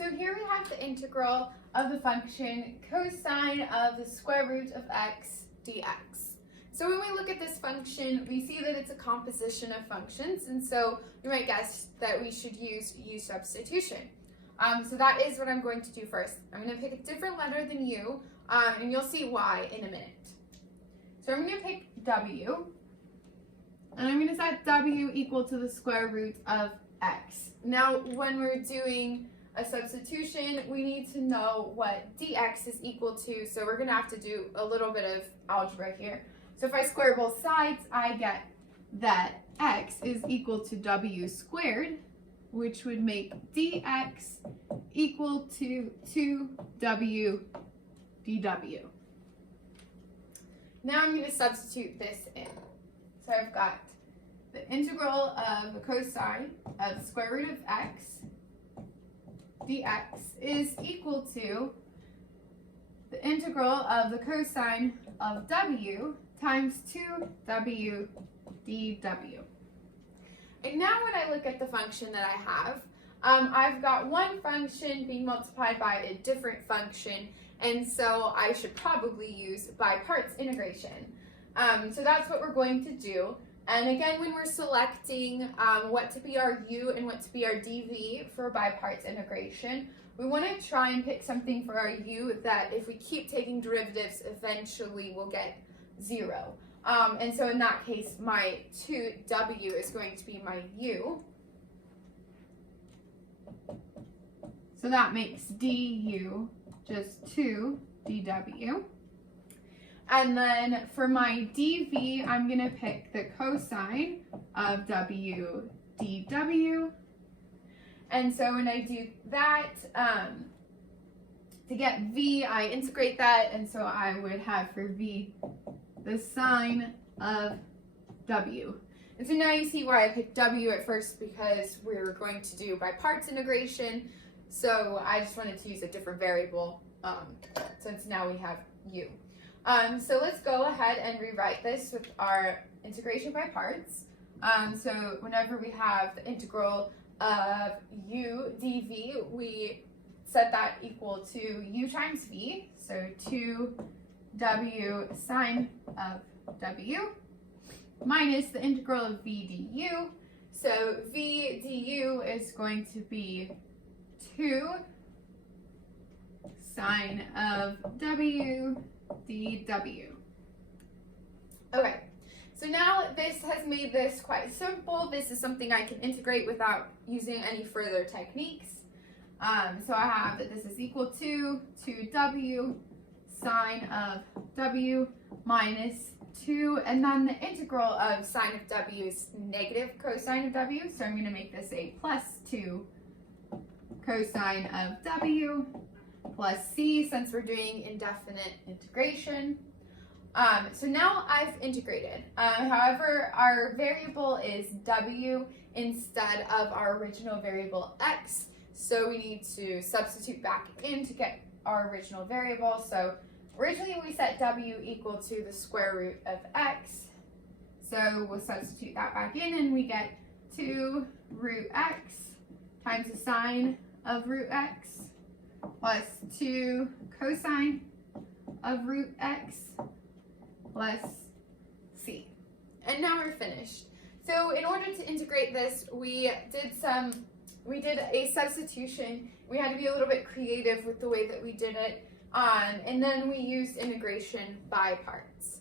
So here we have the integral of the function cosine of the square root of x dx. So when we look at this function, we see that it's a composition of functions, and so you might guess that we should use u substitution. So that is what I'm going to do first. I'm going to pick a different letter than u, and you'll see why in a minute. So I'm going to pick w, and I'm going to set w equal to the square root of x. Now, when we're doing a substitution, we need to know what dx is equal to, so we're going to have to do a little bit of algebra here. So if I square both sides, I get that x is equal to w squared, which would make dx equal to 2w dw. Now I'm going to substitute this in. So I've got the integral of the cosine of the square root of x dx is equal to the integral of the cosine of w times 2w dw. And now when I look at the function that I have, I've got one function being multiplied by a different function, and so I should probably use by parts integration. So that's what we're going to do. And again, when we're selecting what to be our u and what to be our dv for by parts integration, we want to try and pick something for our u that if we keep taking derivatives, eventually we'll get 0. And so in that case, my 2w is going to be my u. So that makes du just 2 dw. And then for my dv, I'm going to pick the cosine of w dw. And so when I do that, to get v, I integrate that, and so I would have for v the sine of w. And so now you see why I picked w at first, because we were going to do by parts integration. So I just wanted to use a different variable since now we have u. So let's go ahead and rewrite this with our integration by parts. So whenever we have the integral of u dv, we set that equal to u times v, so 2w sine of w minus the integral of v du. So v du is going to be 2 sine of w dw. Okay, so now this has made this quite simple. This is something I can integrate without using any further techniques. So I have that this is equal to 2w sine of w minus 2, and then the integral of sine of w is negative cosine of w, so I'm going to make this a plus 2 cosine of w plus c, since we're doing indefinite integration. So now I've integrated. However, our variable is w instead of our original variable x, so we need to substitute back in to get our original variable. So originally we set w equal to the square root of x, so we'll substitute that back in, and we get 2 root x times the sine of root x plus 2 cosine of root x plus c. And now we're finished. So in order to integrate this, we did a substitution. We had to be a little bit creative with the way that we did it, and then we used integration by parts.